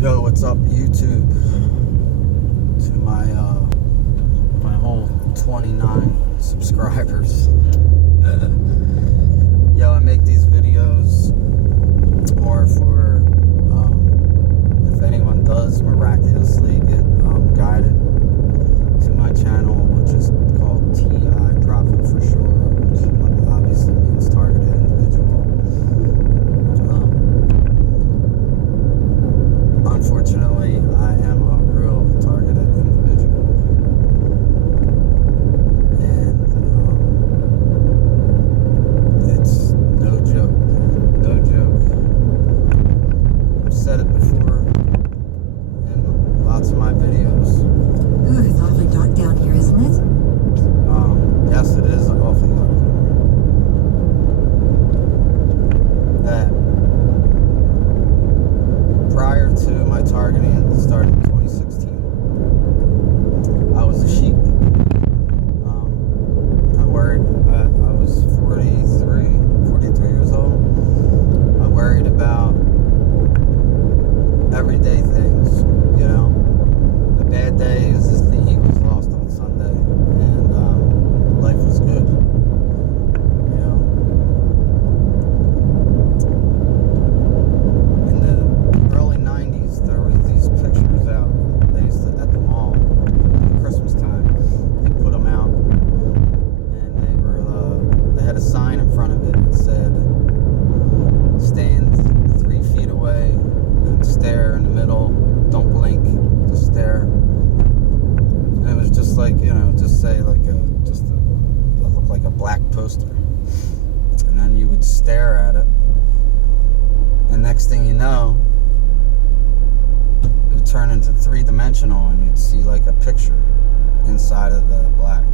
Yo, what's up, YouTube? To my whole 29 subscribers. Yo, I make these videos more for if anyone does miraculously get guided to my channel, which is called T.I. Profit for Sure, which obviously means targeted individual. Unfortunately, I am a real targeted individual, and it's no joke, dude. No joke. I've said it before in lots of my videos. Ooh, it's awfully dark down here, isn't it? Yes, it is awfully dark. That prior to my targeting starting in 2016, I was a sheep. I was 43 years old. I worried about everyday things, you know. The bad days is the Eagles lost on Sunday, and life was good, you know. In the early 90s, there was these pictures out. They used to, at the mall, at Christmas time, they put them out, and they had a sign in front of it that said, stand 3 feet away and stare in the middle, don't blink, just stare. And it was just like, you know, just say like it looked like a black poster. And then you would stare at it, and next thing you know, it would turn into 3-dimensional, and you'd see like a picture inside of the black.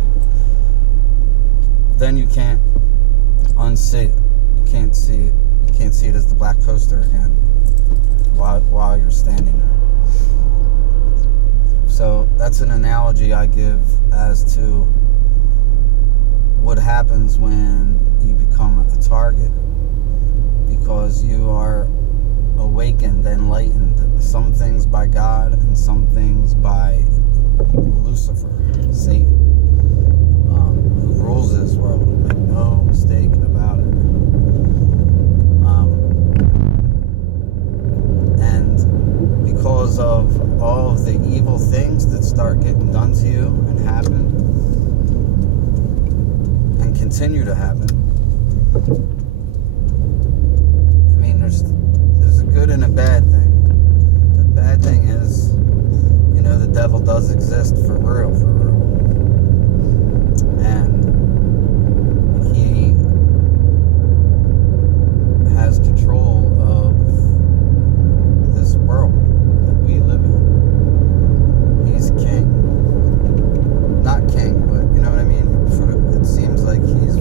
Then you can't unsee it. You can't see it. You can't see it as the black poster again while you're standing there. So that's an analogy I give as to what happens when you become a target, because you are awakened, enlightened, some things by God and some things by Lucifer, Satan, who rules this world. Make no mistake about it. And because of all of the evil things that start getting done to you and happen and continue to happen, I mean, there's a good and a bad thing. The bad thing is, you know, the devil does exist for real. And he has control of this world that we live in. He's king. Not king, but you know what I mean? It seems like he's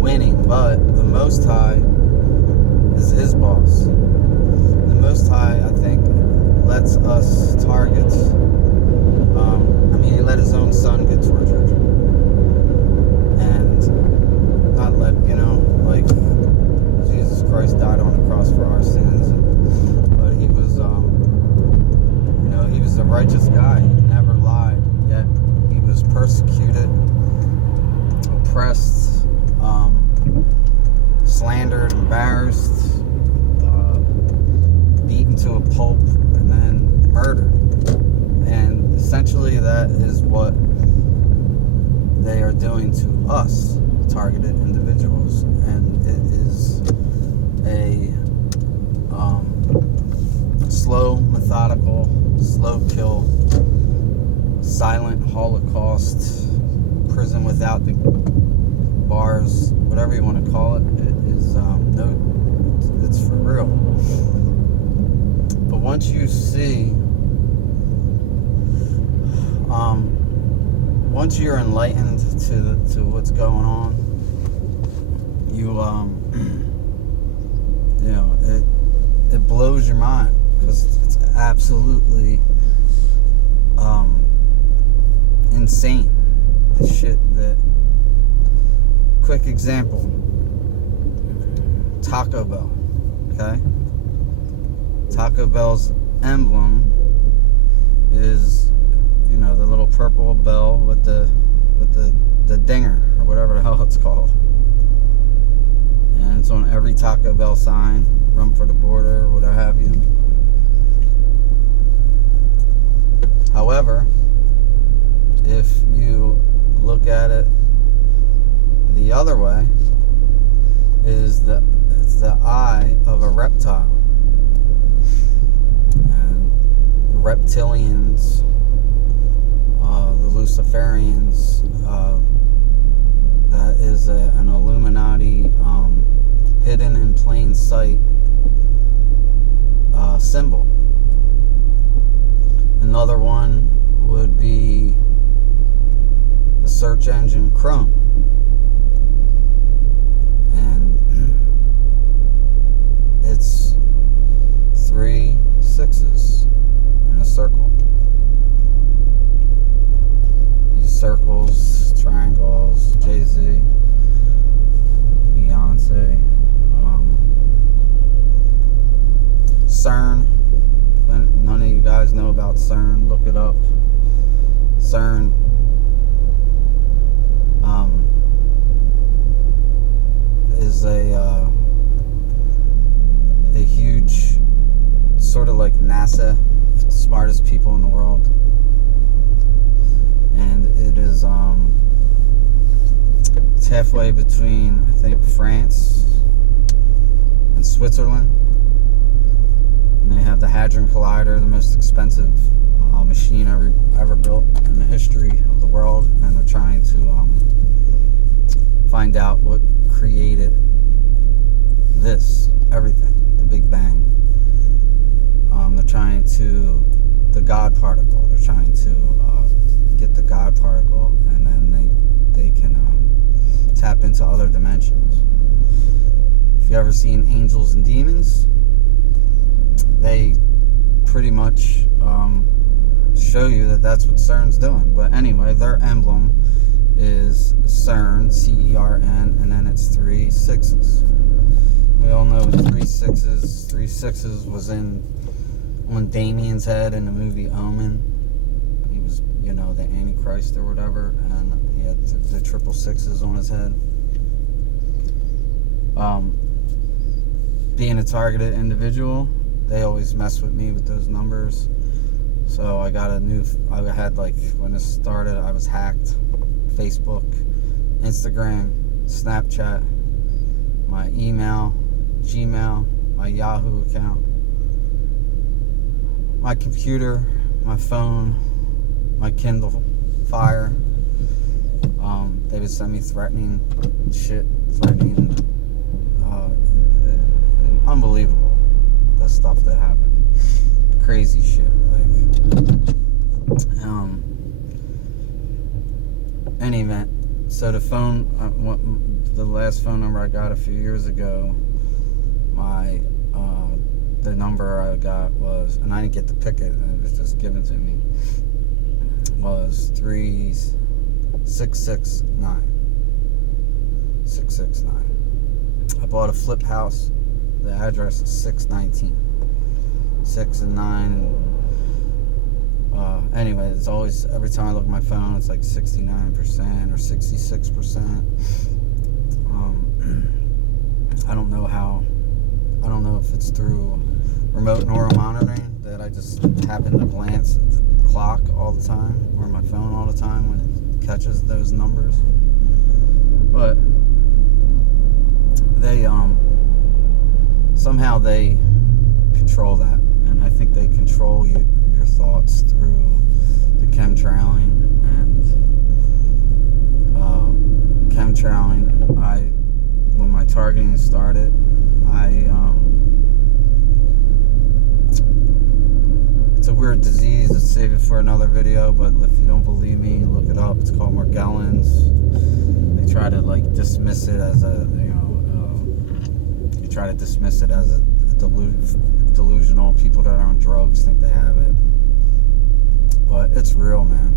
winning, but the Most High is his boss. The Most High, I think, lets us targets. He let his own son get tortured. And not let, you know, like Jesus Christ died on the cross for our sins. But he was, you know, he was a righteous guy. He never lied. Yet he was persecuted, oppressed, slandered, embarrassed, beaten to a pulp, and then murdered. And essentially that is what they are doing to us, targeted individuals. And it is a slow, methodical, slow kill, silent holocaust, prison without the bars, whatever you want to call it. It is it's for real. But once you see, once you're enlightened to what's going on, you you know, it blows your mind, because it's absolutely insane. The shit that, quick example, Taco Bell, okay? Taco Bell's emblem is, the little purple bell with the dinger, or whatever the hell it's called. And it's on every Taco Bell sign, Rum for the Border, or whatever have you. However, if you look at it the other way, it's the eye of a reptile. And the reptilians, the Luciferians, that is an Illuminati hidden in plain sight symbol. Another one would be the search engine Chrome. And it's 3 6s in a circle. These circles, triangles, Jay-Z, Beyonce, CERN. None of you guys know about CERN. Look it up. CERN. Is a huge, sort of like NASA, smartest people in the world, and it is it's halfway between, I think, France and Switzerland. And they have the Hadron Collider, the most expensive machine ever built in the history of the world, and they're trying to find out what created everything, the Big Bang. They're trying to, the God particle, they're trying to get the God particle, and then they can tap into other dimensions. If you ever seen Angels and Demons, they pretty much show you that that's what CERN's doing. But anyway, their emblem is CERN, C-E-R-N, and then it's 3 6s. We all know 3 6s. 3 6s was on Damien's head in the movie Omen. He was, the Antichrist or whatever, and he had the 666s on his head. Being a targeted individual, they always mess with me with those numbers. So I had when this started, I was hacked. Facebook, Instagram, Snapchat, my email, Gmail, my Yahoo account, my computer, my phone, my Kindle Fire. They would send me threatening shit, unbelievable, the stuff that happened. Crazy shit, any event. So the phone, the last phone number I got a few years ago, the number I got was, and I didn't get to pick it, it was just given to me, was 3669. 669. I bought a flip house. The address is 619. 6 and 9. Anyway, it's always, every time I look at my phone, it's like 69% or 66%. I don't know if it's through remote neural monitoring that I just happen to glance at the clock all the time, or my phone all the time when it catches those numbers. But they somehow they control that, and I think they control your thoughts through the chemtrailing and chemtrailing. When my targeting started, it's a weird disease. Let's save it for another video, but if you don't believe me, look it up. It's called Morgellons. They try to dismiss it as delusional. People that are on drugs think they have it, but it's real, man.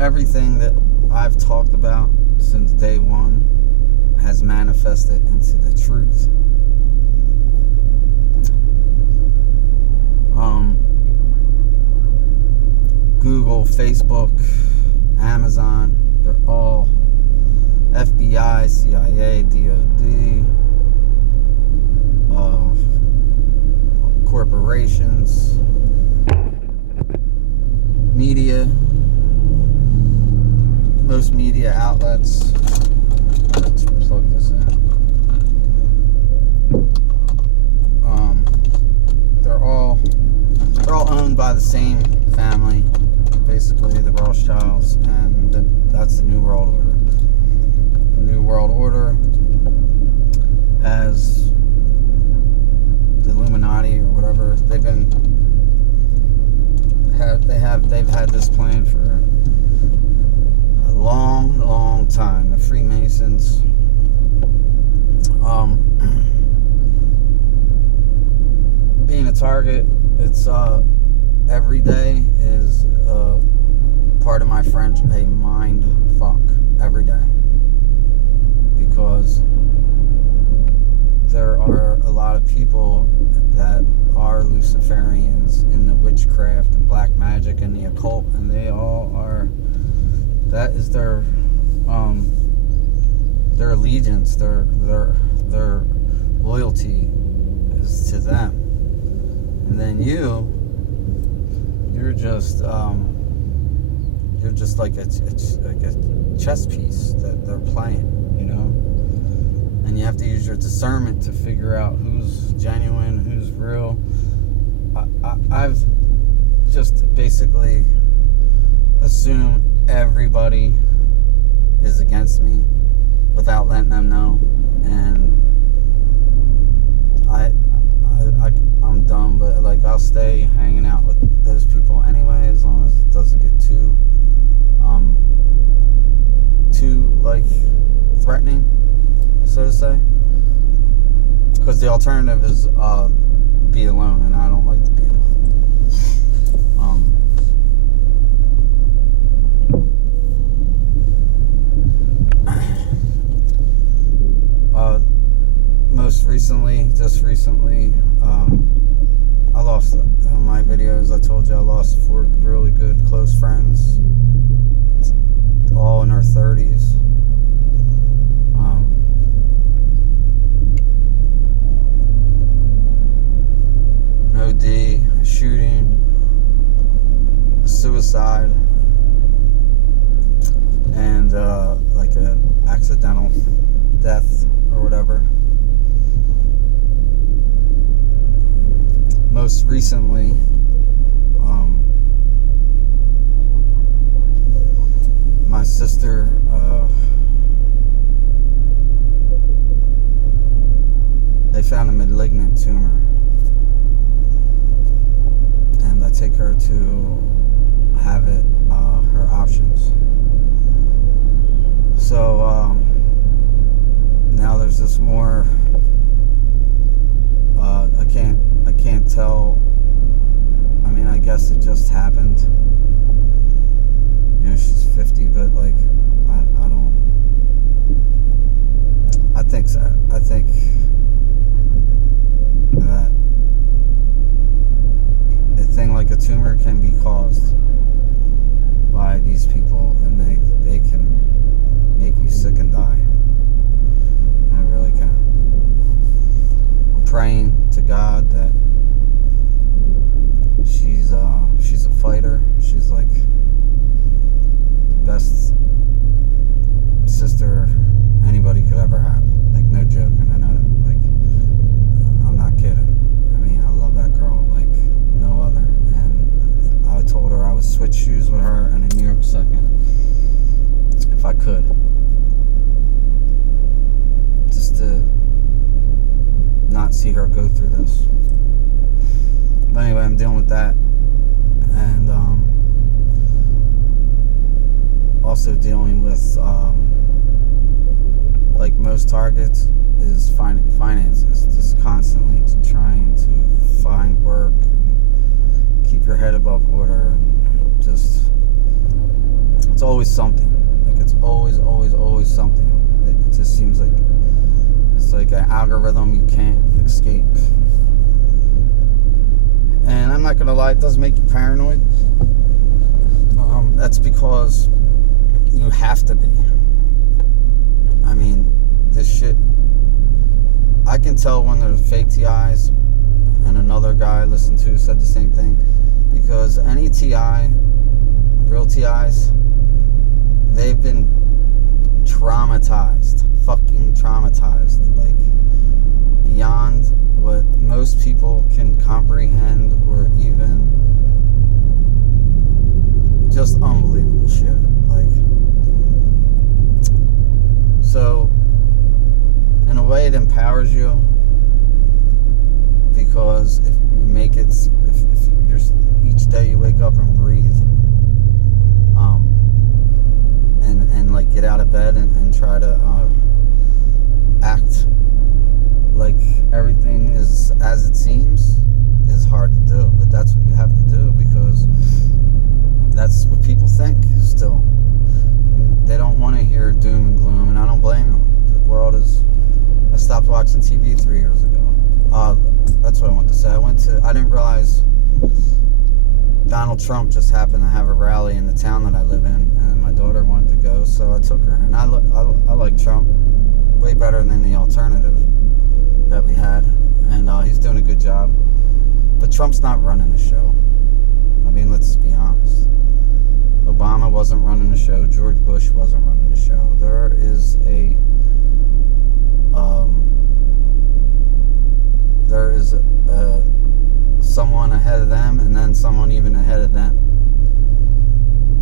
Everything that I've talked about since day one has manifested into the truth. Google, Facebook, Amazon. They're all FBI, CIA, DOD, corporations, media, most media outlets. Let's plug this in. They're all owned by the same family, basically the Rothschilds, and that's the New World Order. The New World Order has the Illuminati or whatever. They've had this plan for a long, long time. The Freemasons. Being a target, it's every day is part of my French, a mind fuck every day, because there are a lot of people that are Luciferians in the witchcraft and black magic and the occult, and they all are. That is their allegiance, their loyalty is to them. And then you're just like a chess piece that they're playing, you know. And you have to use your discernment to figure out who's genuine, who's real. I've just basically assumed everybody is against me without letting them know, and I'm dumb, but like I'll stay hanging out with those people anyway, as long as it doesn't get too like threatening, so to say. Because the alternative is be alone, and I don't like to be alone. Just recently, I lost, in my videos I told you I lost 4 really good close friends, all in their 30s. An OD, a shooting, a suicide, and like an accidental death or whatever. Most recently, my sister, they found a malignant tumor, and I take her to have it, her options. So now there's this more. I can't tell. I mean, I guess it just happened. You know, she's 50, but like, I don't. I think that a thing like a tumor can be caused by these people, and they can make you sick and die. And it really can. I'm praying to God that she's a fighter. She's like the best sister anybody could ever have. Like, no joke. And I know, like, I'm not kidding. I mean, I love that girl like no other. And I told her I would switch shoes with her in a New York second if I could, just to not see her go through this. But anyway, I'm dealing with that, and also dealing with like most targets is finances. Just constantly trying to find work and keep your head above water, and just, it's always something. Like, it's always something. It just seems like it's like an algorithm you can't escape. And I'm not gonna lie, it does make you paranoid. that's because you have to be. I mean, this shit, I can tell when there's fake t.i.s, and another guy I listened to said the same thing, because any t.i., real t.i.s, they've been traumatized, fucking traumatized, like beyond what most people can comprehend, or even just unbelievable shit. Like, so in a way it empowers you, because if you make it, if you're, each day you wake up and breathe, and like get out of bed and try to act like everything is as it seems, is hard to do, but that's what you have to do, because that's what people think still. They don't want to hear doom and gloom, and I don't blame them. The world is... I stopped watching TV 3 years ago. That's what I want to say. I didn't realize Donald Trump just happened to have a rally in the town that I live in, and my daughter wanted to go, so I took her. And I like Trump way better than the alternative that we had, and he's doing a good job. But Trump's not running the show. I mean, let's be honest. Obama wasn't running the show. George Bush wasn't running the show. There is someone ahead of them, and then someone even ahead of them.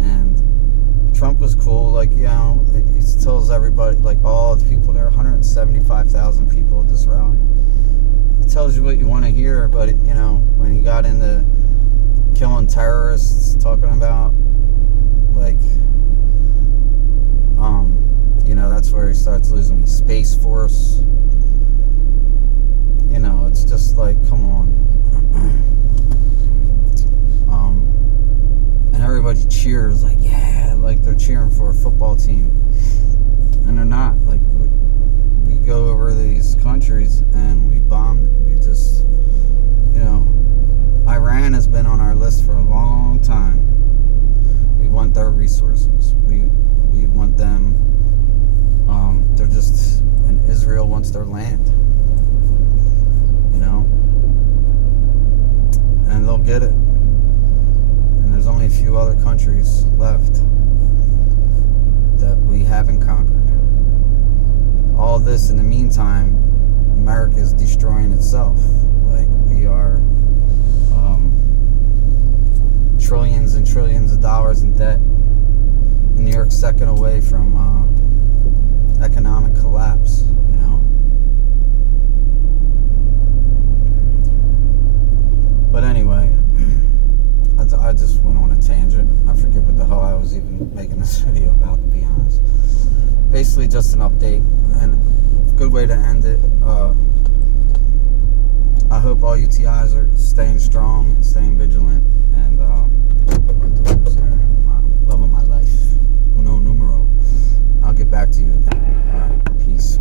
And Trump was cool, like, you know, he tells everybody, like all the people there, 175,000 people at this rally. He tells you what you want to hear, but you know, when he got into killing terrorists, talking about like, you know, that's where he starts losing me. Space Force. You know, it's just like, come on. And everybody cheers, like, yeah, like they're cheering for a football team. And they're not. Like, we go over these countries and we bomb, we just, you know, Iran has been on our list for a long time. We want their resources. We want them, they're just, and Israel wants their land. You know? And they'll get it. And there's only a few other countries left that we haven't conquered. All this in the meantime, America is destroying itself. Like, we are trillions and trillions of dollars in debt. And New York's second away from economic collapse, you know? But anyway, I just went on a tangent. I forget what the hell I was even making this video about, to be honest. Basically just an update, and a good way to end it. I hope all you t.i.s are staying strong, staying vigilant, and my daughter's there, love of my life. Uno numero. I'll get back to you. All right, peace.